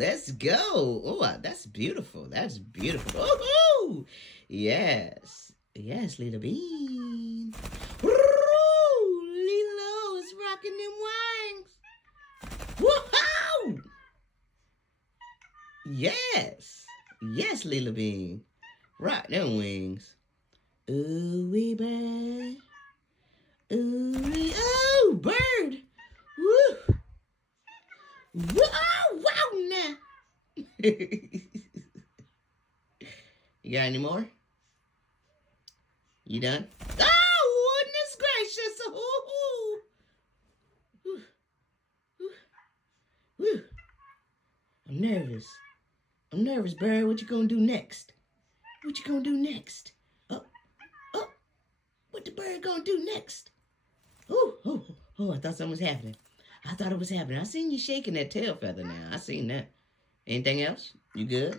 let's go. Oh, that's beautiful. That's beautiful. Oh, yes. Yes, Lilo Bean. Lilo is rocking them wings. Woohoo! Yes. Yes, Lilo Bean. Rock them wings. Ooh, wee bird. Ooh, wee. Oh, bird. Woo. Wow, wow, now. You got any more? You done? Oh, goodness gracious. Ooh, ooh, ooh. I'm nervous. I'm nervous, bird. What you gonna do next? What you gonna do next? Oh, what the bird gonna do next? Oh, I thought something was happening. I thought it was happening. I seen you shaking that tail feather now. I seen that. Anything else? You good?